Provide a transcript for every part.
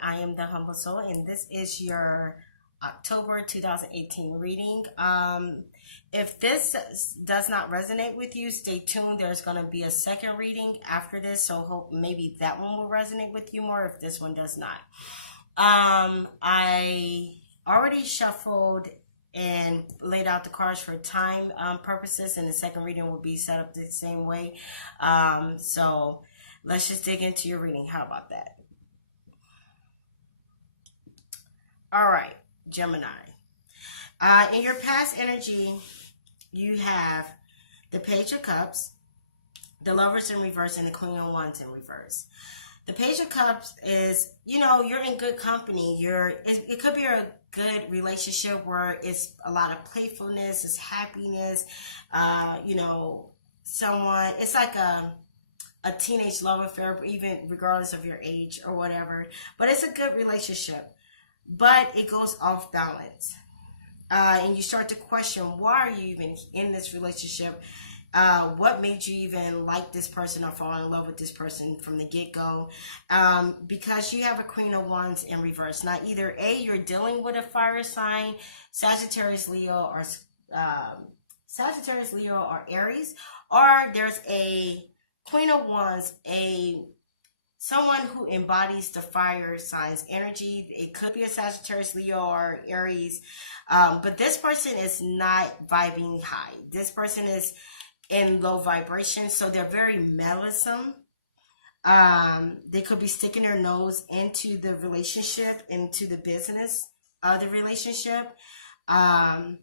Hi, I am the Humble Soul, and this is your October 2018 reading. If this does not resonate with you, stay tuned. There's going to be a second reading after this, so hope maybe that one will resonate with you more if this one does not. I already shuffled and laid out the cards for time purposes, and the second reading will be set up the same way. So let's just dig into your reading. How about that? All right, Gemini. In your past energy, you have the Page of Cups, the Lovers in reverse, and the Queen of Wands in reverse. The Page of Cups is, you're in good company. It could be a good relationship where it's a lot of playfulness, it's happiness. It's like a teenage love affair, even regardless of your age or whatever. But it's a good relationship. But it goes off balance. And you start to question, why are you even in this relationship? What made you even like this person or fall in love with this person from the get-go? Because you have a Queen of Wands in reverse. Now, either A, you're dealing with a fire sign, Sagittarius, Leo, or Aries, or there's a Queen of Wands, someone who embodies the fire signs energy. It could be a Sagittarius, Leo, or Aries. But this person is not vibing high. This person is in low vibration. So they're very meddlesome. They could be sticking their nose into the relationship, into the business of the relationship. And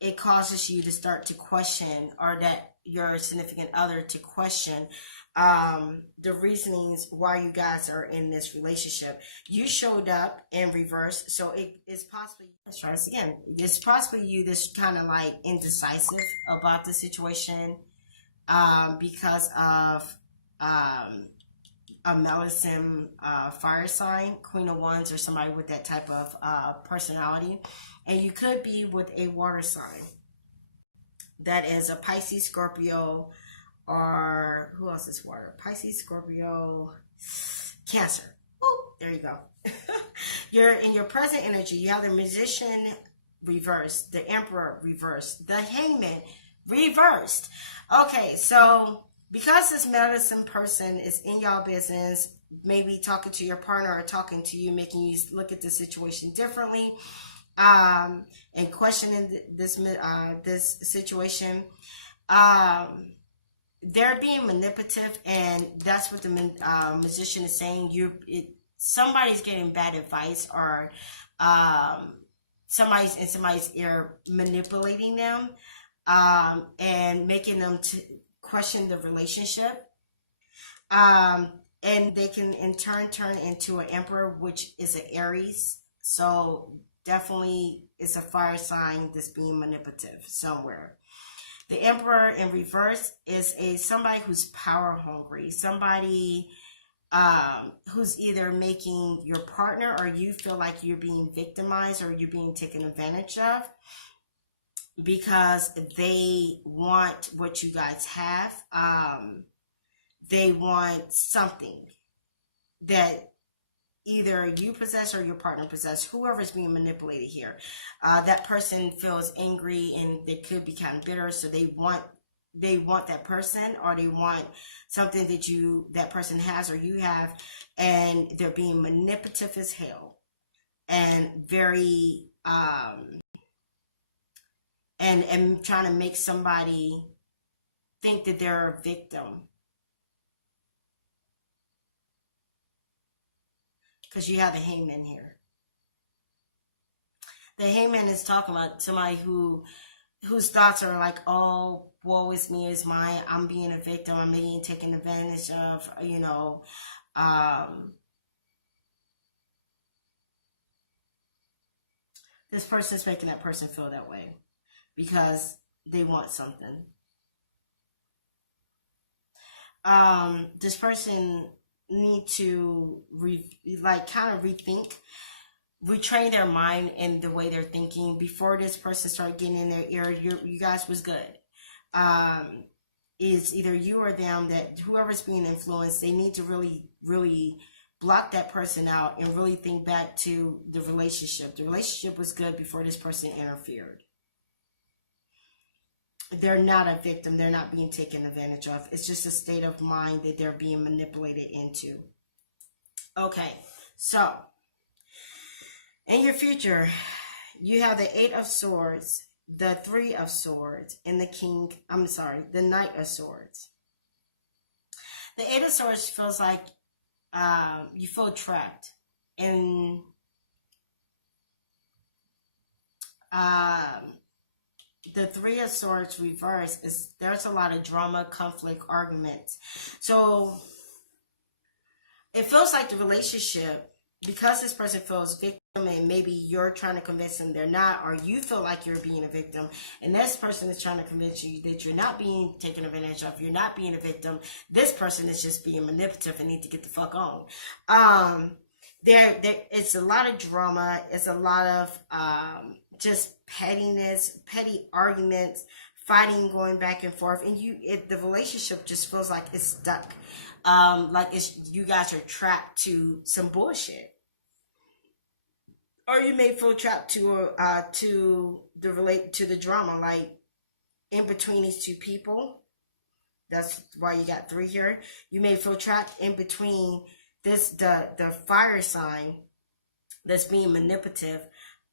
it causes you to start to question, or that your significant other to question the reasonings why you guys are in this relationship. You showed up in reverse, so it's possibly, let's try this again. It's possibly you that's kind of like indecisive about the situation because of a meddlesome fire sign, Queen of Wands, or somebody with that type of personality. And you could be with a water sign that is a Pisces, Scorpio, or who else is water? Pisces, Scorpio, Cancer. Oh, there you go. You're in your present energy. You have the Magician reversed, the Emperor reversed, the Hangman reversed. Okay, so because this medicine person is in y'all business, maybe talking to your partner or talking to you, making you look at the situation differently, and questioning this situation, they're being manipulative, and that's what the Magician is saying. Somebody's getting bad advice, or somebody's in somebody's ear manipulating them, and making them to question the relationship. And they can in turn turn into an Emperor, which is an Aries. So definitely it's a fire sign that's being manipulative somewhere. The Emperor in reverse is somebody who's power hungry, somebody who's either making your partner or you feel like you're being victimized or you're being taken advantage of, because they want what you guys have. They want something that either you possess or your partner possess, whoever's being manipulated here. That person feels angry, and they could be kind of bitter, so they want that person, or they want something that person has or you have, and they're being manipulative as hell, and very and trying to make somebody think that they're a victim. Because you have the Hangman here. The Hangman is talking about somebody whose thoughts are like, oh, woe is me, is mine. I'm being a victim. I'm being taken advantage of. This person is making that person feel that way because they want something. This person need to kind of rethink, retrain their mind in the way they're thinking. Before this person started getting in their ear, you guys was good. It's either you or them, that whoever's being influenced, they need to really block that person out and really think back to the relationship. The relationship was good before this person interfered. They're not a victim. They're not being taken advantage of. It's just a state of mind that they're being manipulated into. Okay, so in your future, you have the 8 of Swords, the 3 of Swords, and the Knight of Swords. The 8 of Swords feels like you feel trapped. And the 3 of Swords reverse is there's a lot of drama, conflict, arguments. So it feels like the relationship, because this person feels victim and maybe you're trying to convince them they're not, or you feel like you're being a victim and this person is trying to convince you that you're not being taken advantage of, you're not being a victim, this person is just being manipulative and need to get the fuck on. It's a lot of drama, it's a lot of just pettiness, petty arguments, fighting, going back and forth, and the relationship just feels like it's stuck. You guys are trapped to some bullshit. Or you may feel trapped to the drama, like in between these two people. That's why you got 3 here. You may feel trapped in between the fire sign that's being manipulative,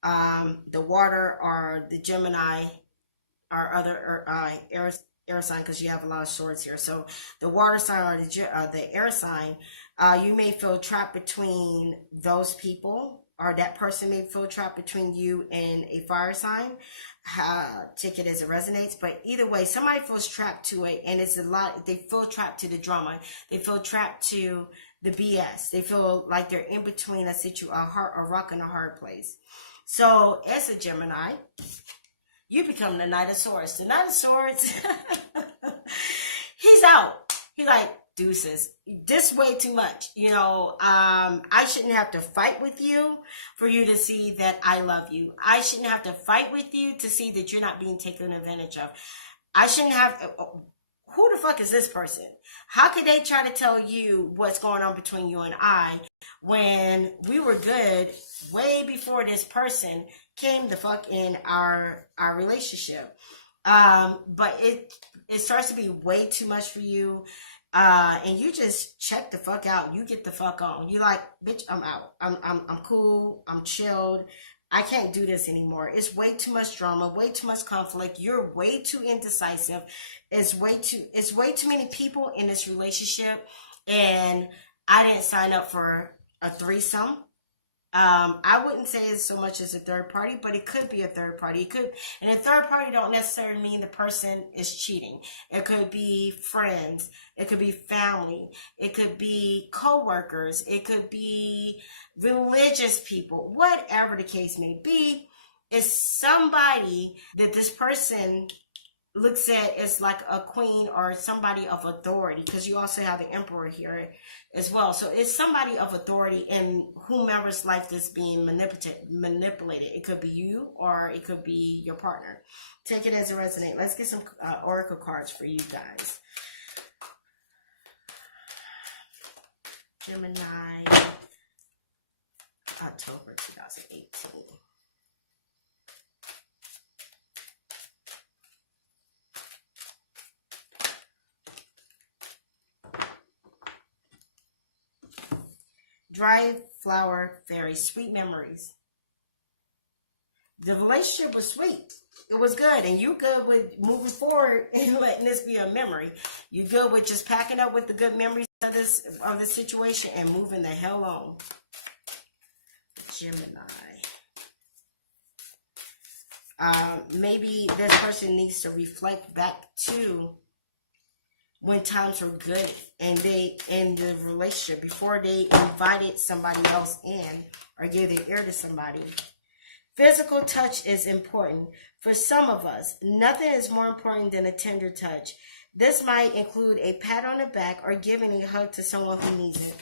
the water, or the Gemini, or other air sign, because you have a lot of swords here. So the water sign or the air sign, you may feel trapped between those people, or that person may feel trapped between you and a fire sign. Take it as it resonates, but either way, somebody feels trapped to it, and it's a lot. They feel trapped to the drama. They feel trapped to the BS. They feel like they're in between a rock and a hard place. So as a Gemini, you become the Knight of Swords. The Knight of Swords, he's out. He's like, deuces, this way too much. I shouldn't have to fight with you for you to see that I love you. I shouldn't have to fight with you to see that you're not being taken advantage of. I shouldn't have... Who the fuck is this person? How could they try to tell you what's going on between you and I when we were good way before this person came the fuck in our relationship? But it starts to be way too much for you. And you just check the fuck out. You get the fuck on. You like, bitch, I'm out. I'm cool. I'm chilled. I can't do this anymore. It's way too much drama, way too much conflict. You're way too indecisive. It's way too many people in this relationship, and I didn't sign up for a threesome. I wouldn't say it's so much as a third party, but it could be a third party. And a third party don't necessarily mean the person is cheating. It could be friends. It could be family. It could be co-workers. It could be religious people. Whatever the case may be, it's somebody that this person looks at as like a queen or somebody of authority, because you also have the emperor here as well. So it's somebody of authority in whomever's life that's being manipulated. It could be you or it could be your partner. Take it as it resonates. Let's get some oracle cards for you guys. Gemini, October 2018. Dry flower fairy, sweet memories. The relationship was sweet. It was good. And you good with moving forward and letting this be a memory. You good with just packing up with the good memories of this situation and moving the hell on. Gemini. Maybe this person needs to reflect back to when times were good and they in the relationship before they invited somebody else in or gave their ear to somebody. Physical touch is important. For some of us, nothing is more important than a tender touch. This might include a pat on the back or giving a hug to someone who needs it.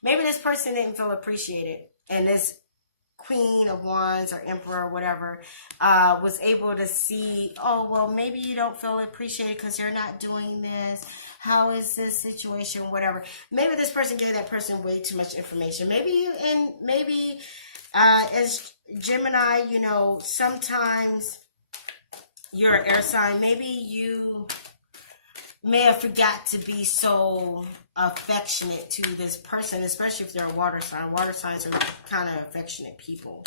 Maybe this person didn't feel appreciated, and this Queen of Wands or Emperor or whatever was able to see, oh, well, maybe you don't feel appreciated because you're not doing this. how is this situation, whatever. Maybe this person gave that person way too much information. Maybe as Gemini, you know, sometimes you're an air sign. Maybe you may have forgot to be so affectionate to this person, especially if they're a water sign. Water signs are kind of affectionate people,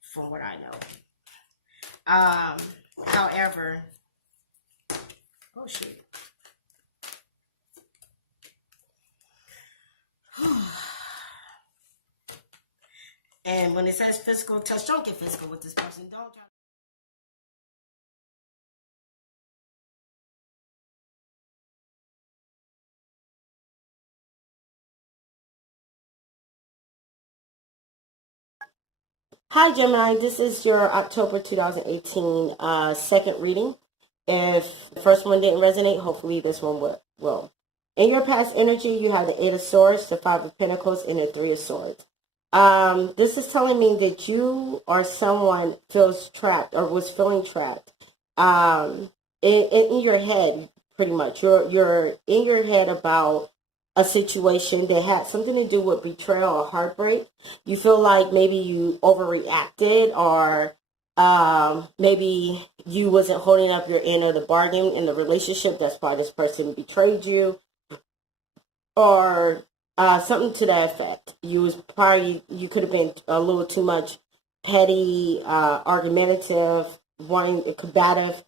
from what I know. However, oh shoot. And when it says physical touch, don't get physical with this person. Don't try. Hi Gemini, this is your October 2018 second reading. If the first one didn't resonate, hopefully this one will. In your past energy, you have the Eight of Swords, the Five of Pentacles, and the Three of Swords. This is telling me that you or someone feels trapped or was feeling trapped in your head, pretty much. You're in your head about a situation that had something to do with betrayal or heartbreak. You feel like maybe you overreacted, or maybe you wasn't holding up your end of the bargain in the relationship. That's why this person betrayed you, or something to that effect. You could have been a little too much petty, argumentative, wanting combative.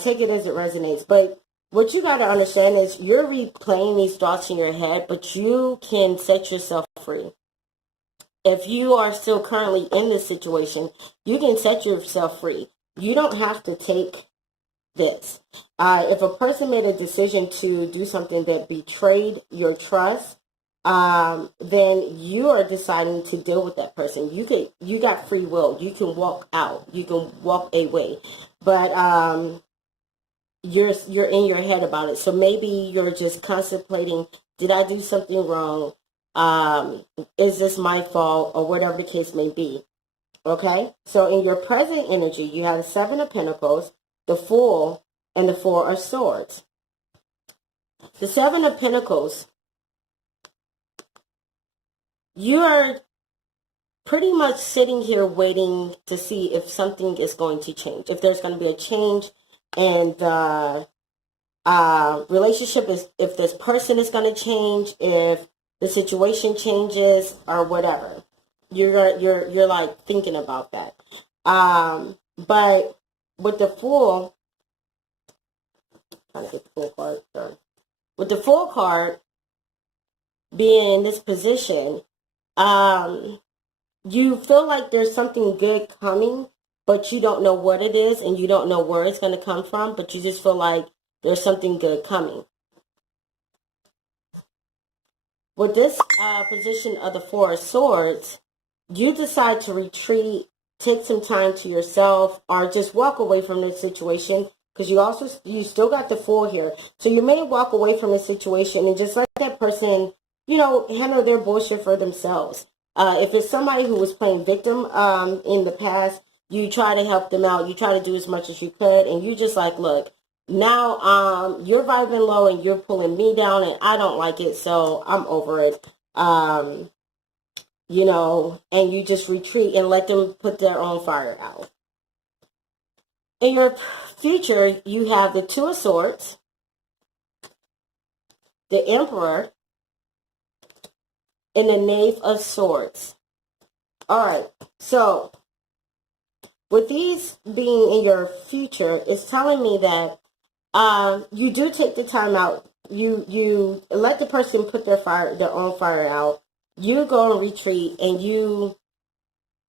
Take it as it resonates. But what you got to understand is you're replaying these thoughts in your head, but you can set yourself free. If you are still currently in this situation, you can set yourself free. You don't have to take this. If a person made a decision to do something that betrayed your trust, then you are deciding to deal with that person. You got free will. You can walk out. You can walk away. But you're in your head about it. So maybe you're just contemplating, did I do something wrong? Is this my fault, or whatever the case may be? Okay. So in your present energy, you have the Seven of Pentacles, the Fool, and the Four of Swords. The Seven of Pentacles, you are pretty much sitting here waiting to see if something is going to change, if there's going to be a change in the relationship, is if this person is going to change, if the situation changes, or whatever. You're like thinking about that. But with the Fool, trying to get the Fool card. Sorry. With the Fool card being in this position, you feel like there's something good coming, but you don't know what it is, and you don't know where it's going to come from, but you just feel like there's something good coming. With this position of the Four of Swords, you decide to retreat, take some time to yourself, or just walk away from this situation, because you still got the Fool here. So you may walk away from the situation and just let that person, handle their bullshit for themselves. If it's somebody who was playing victim in the past, you try to help them out. You try to do as much as you could, and you just like, look, now you're vibing low and you're pulling me down, and I don't like it, so I'm over it. And you just retreat and let them put their own fire out. In your future, you have the Two of Swords, the Emperor, and the Knave of Swords. All right, so with these being in your future, it's telling me that you do take the time out. You let the person put their own fire out. You go and retreat, and you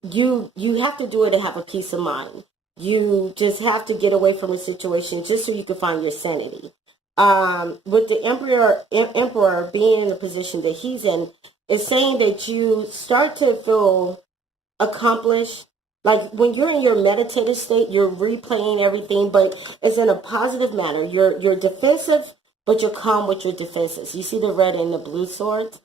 have to do it to have a peace of mind. You just have to get away from the situation just so you can find your sanity. With the Emperor being in the position that he's in, it's saying that you start to feel accomplished. Like when you're in your meditative state, you're replaying everything, but it's in a positive manner. You're defensive, but you're calm with your defenses. You see the red and the blue swords?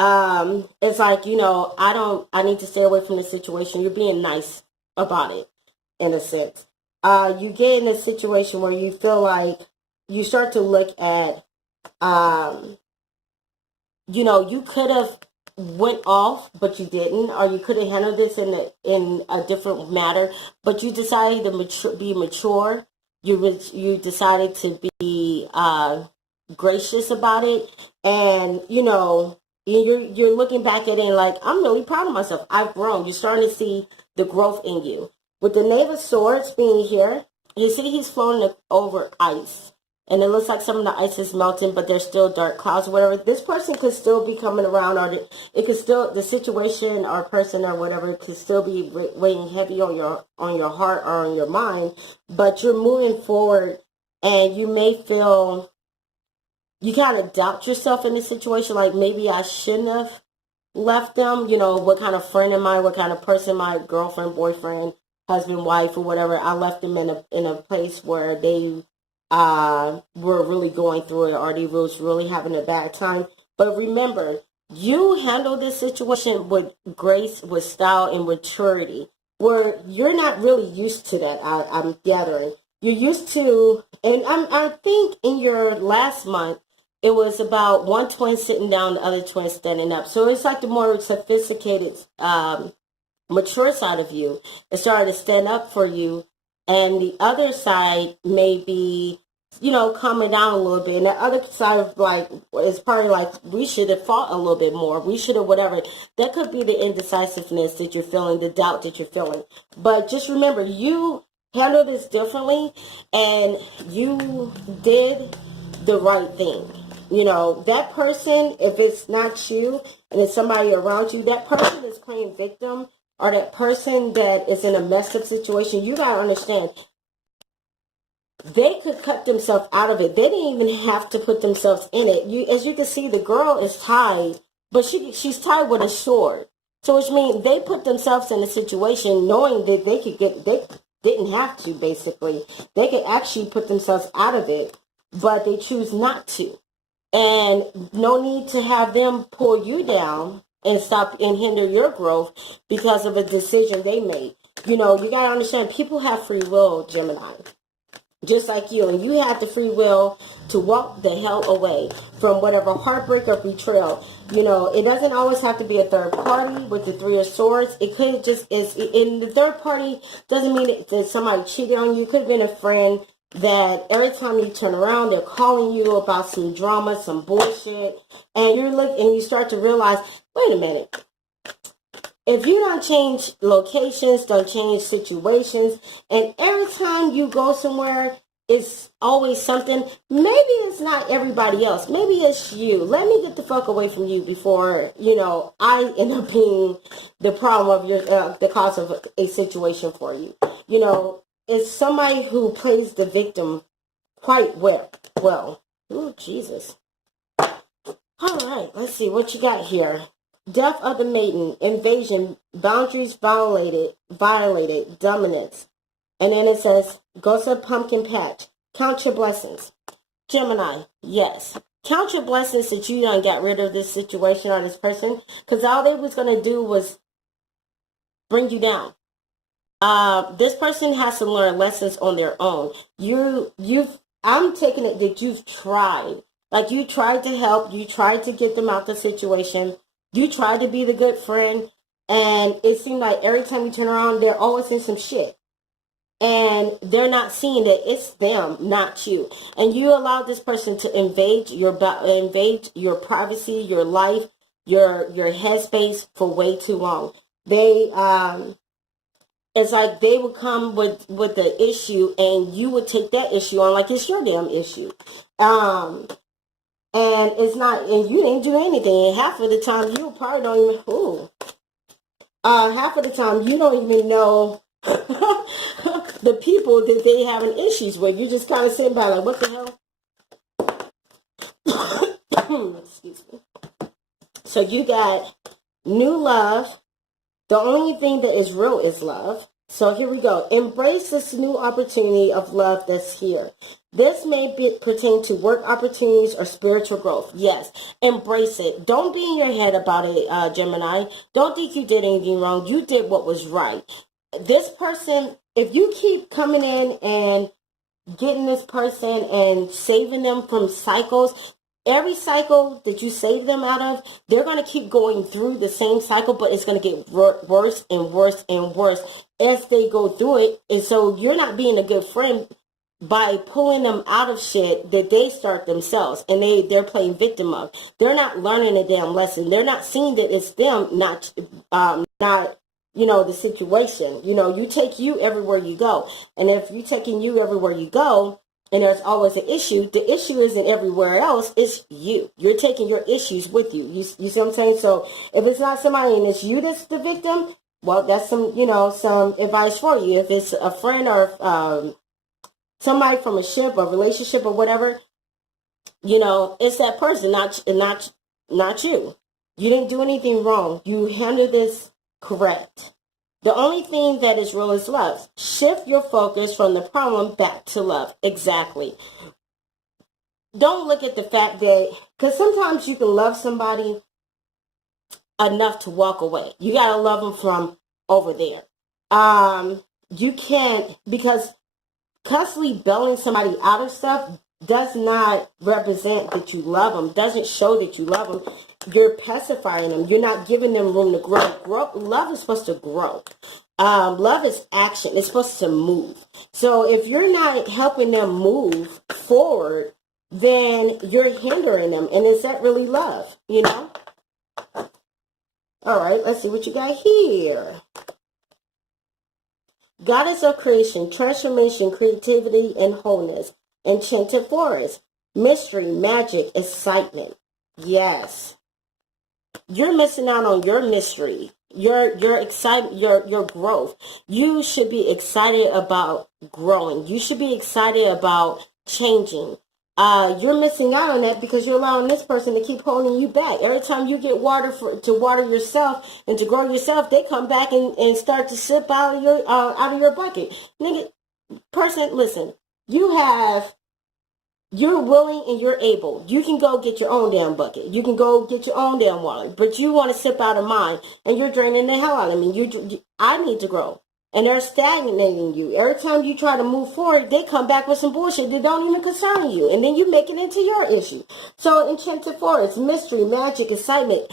It's like, I need to stay away from the situation. You're being nice about it, in a sense. You get in a situation where you feel like you start to look at, you know, you could have went off, but you didn't, or you could have handled this in a different matter, but you decided to be mature. You decided to be gracious about it, and you know, you're looking back at it and like, I'm really proud of myself. I've grown. You're starting to see the growth in you. With the Knave of Swords being here, you see he's floating over ice. And it looks like some of the ice is melting, but there's still dark clouds or whatever. This person could still be coming around, or it could still, the situation or person or whatever could still be weighing heavy on your heart or on your mind. But you're moving forward, and you may feel, you kind of doubt yourself in this situation, like maybe I shouldn't have left them. You know, what kind of friend am I? What kind of person am I? Girlfriend, boyfriend, husband, wife, or whatever. I left them in a place where they were really going through it, or they was really having a bad time. But remember, you handle this situation with grace, with style, and maturity, where you're not really used to that. I'm gathering you're used to, and I think in your last month it was about one twin sitting down, the other twin standing up. So it's like the more sophisticated, mature side of you. It started to stand up for you, and the other side may be, you know, calming down a little bit. And the other side of like is probably like, we should have fought a little bit more. We should have whatever. That could be the indecisiveness that you're feeling, the doubt that you're feeling. But just remember, you handle this differently, and you did the right thing. You know, that person, if it's not you and it's somebody around you, that person is playing victim, or that person that is in a messed up situation, you got to understand, they could cut themselves out of it. They didn't even have to put themselves in it. As you can see, the girl is tied, but she's tied with a sword. So which means they put themselves in a situation knowing that they didn't have to, basically. They could actually put themselves out of it, but they choose not to. And no need to have them pull you down and stop and hinder your growth because of a decision they made. You know, you got to understand, people have free will, Gemini, just like you. And you have the free will to walk the hell away from whatever heartbreak or betrayal. You know, it doesn't always have to be a third party with the Three of Swords. It could just, in the third party doesn't mean that somebody cheated on you. It could have been a friend that every time you turn around, they're calling you about some drama, some bullshit, and you start to realize, wait a minute, if you don't change locations, don't change situations, and every time you go somewhere, it's always something, maybe it's not everybody else, maybe it's you. Let me get the fuck away from you before, you know, I end up being the problem of the cause of a situation for you. You know, it's somebody who plays the victim quite well. Oh, Jesus. All right, let's see what you got here. Death of the maiden, invasion, boundaries violated, dominance. And then it says, Ghost of Pumpkin Patch, count your blessings. Gemini, yes. Count your blessings that you done got rid of this situation or this person, because all they was going to do was bring you down. This person has to learn lessons on their own. I'm taking it that you've tried. Like, you tried to help, you tried to get them out the situation, you tried to be the good friend, and it seemed like every time you turn around, they're always in some shit. And they're not seeing that it's them, not you. And you allowed this person to invade your privacy, your life, your headspace for way too long. It's like they would come with the issue, and you would take that issue on like it's your damn issue. And it's not, and you didn't do anything. And half of the time, you probably don't even, half of the time, you don't even know the people that they having issues with. You just kind of sitting by like, what the hell? Excuse me. So you got new love. The only thing that is real is love. So here we go. Embrace this new opportunity of love that's here. This may pertain to work opportunities or spiritual growth. Yes, embrace it. Don't be in your head about it, Gemini. Don't think you did anything wrong. You did what was right. This person, if you keep coming in and getting this person and saving them from cycles. Every cycle that you save them out of, they're going to keep going through the same cycle, but it's going to get worse and worse and worse as they go through it. And so you're not being a good friend by pulling them out of shit that they start themselves and they're playing victim of. They're not learning a damn lesson. They're not seeing that it's them, not the situation. You take you everywhere you go. And if you're taking you everywhere you go, and there's always an issue, the issue isn't everywhere else, it's you. You're taking your issues with you. You see what I'm saying? So if it's not somebody and it's you that's the victim, well, that's some advice for you. If it's a friend or somebody from a ship or relationship or whatever, it's that person, not you. You didn't do anything wrong. You handled this correct. The only thing that is real is love. Shift your focus from the problem back to love. Exactly. Don't look at the fact that, because sometimes you can love somebody enough to walk away. You got to love them from over there. You can't, because constantly bailing somebody out of stuff does not represent that you love them, doesn't show that you love them. You're pacifying them. You're not giving them room to grow. Love is supposed to grow. Love is action. It's supposed to move. So if you're not helping them move forward, then you're hindering them. And is that really love? All right, let's see what you got here. Goddess of creation, transformation, creativity, and wholeness. Enchanted forest, mystery, magic, excitement. Yes. You're missing out on your mystery, your excitement, your growth. You should be excited about growing. You should be excited about changing. You're missing out on that because you're allowing this person to keep holding you back. Every time you get water to water yourself and to grow yourself, they come back and start to sip out of your bucket. Nigga, person, listen. You're willing and you're able. You can go get your own damn bucket. You can go get your own damn water. But you want to sip out of mine and you're draining the hell out of me. I need to grow. And they're stagnating you. Every time you try to move forward, they come back with some bullshit that don't even concern you. And then you make it into your issue. So Enchanted Forest, mystery, magic, excitement.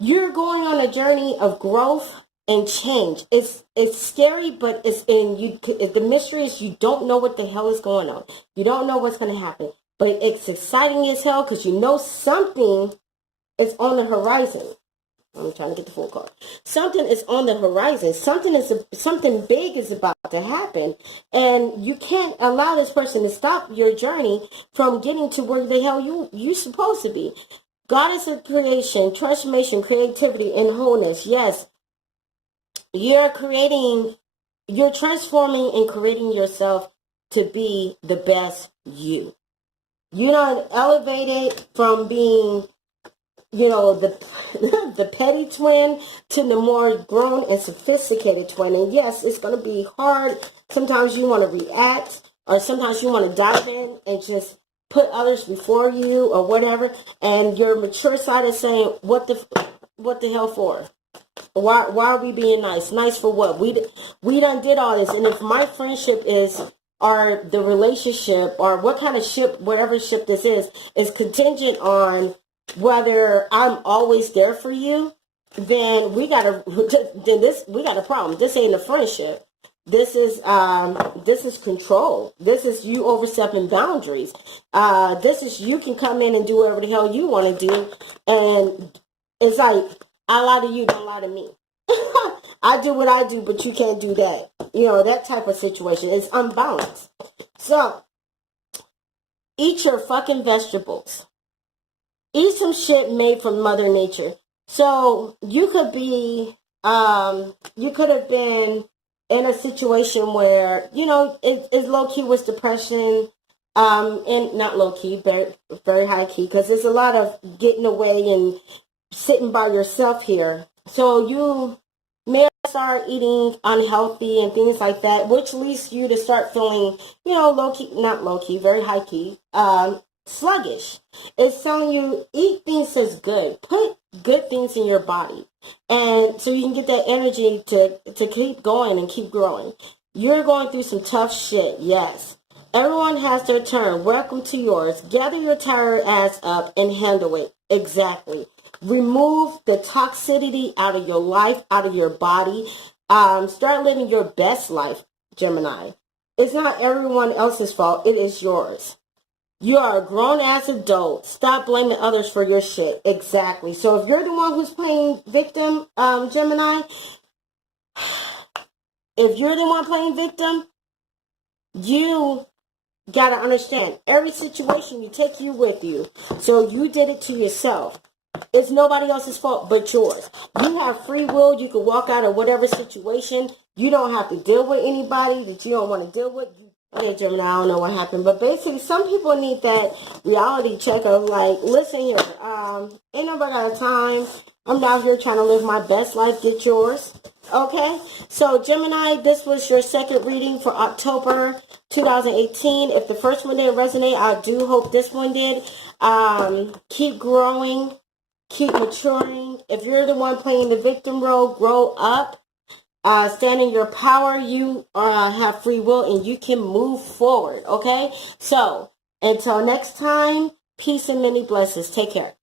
You're going on a journey of growth and change. It's scary, but it's in you. The mystery is you don't know what the hell is going on. You don't know what's going to happen, but it's exciting as hell because you know something is on the horizon. I'm trying to get the full card. Something is on the horizon. Something big is about to happen, and you can't allow this person to stop your journey from getting to where the hell you supposed to be. Goddess of creation, transformation, creativity, and wholeness. Yes. You're transforming and creating yourself to be the best you. You're not elevated from being, the petty twin to the more grown and sophisticated twin. And yes, it's going to be hard. Sometimes you want to react, or sometimes you want to dive in and just put others before you or whatever. And your mature side is saying, what the hell for? Why are we being nice? Nice for what? We done did all this. And if my friendship or the relationship or what kind of ship, whatever ship this is contingent on whether I'm always there for you, then we got a problem. This ain't a friendship. This is control. This is you overstepping boundaries. This is you can come in and do whatever the hell you want to do. And it's like, I lie to you, don't lie to me. I do what I do, but you can't do that. That type of situation is unbalanced. So, eat your fucking vegetables. Eat some shit made from Mother Nature. So, you could have been in a situation where, it's low-key with depression, and not low-key, very, very high-key, because there's a lot of getting away and sitting by yourself here. So you may start eating unhealthy and things like that, which leads you to start feeling, not low-key, very high-key, sluggish. It's telling you, eat things that's good. Put good things in your body. And so you can get that energy to keep going and keep growing. You're going through some tough shit, yes. Everyone has their turn. Welcome to yours. Gather your tired ass up and handle it. Exactly. Remove the toxicity out of your life, out of your body. Start living your best life, Gemini. It's not everyone else's fault. It is yours. You are a grown-ass adult. Stop blaming others for your shit. Exactly. So if you're the one who's playing victim, Gemini, if you're the one playing victim, you gotta understand, every situation you take you with you. So you did it to yourself. It's nobody else's fault but yours. You have free will. You can walk out of whatever situation. You don't have to deal with anybody that you don't want to deal with. Okay, Gemini, I don't know what happened, but basically some people need that reality check of like, listen here, ain't nobody got time. I'm out here trying to live my best life. Get yours. Okay, so Gemini, this was your second reading for October 2018. If the first one didn't resonate, I do hope this one did. Keep growing, keep maturing. If you're the one playing the victim role, grow up. Stand in your power. You have free will and you can move forward. Okay, so until next time, peace and many blessings. Take care.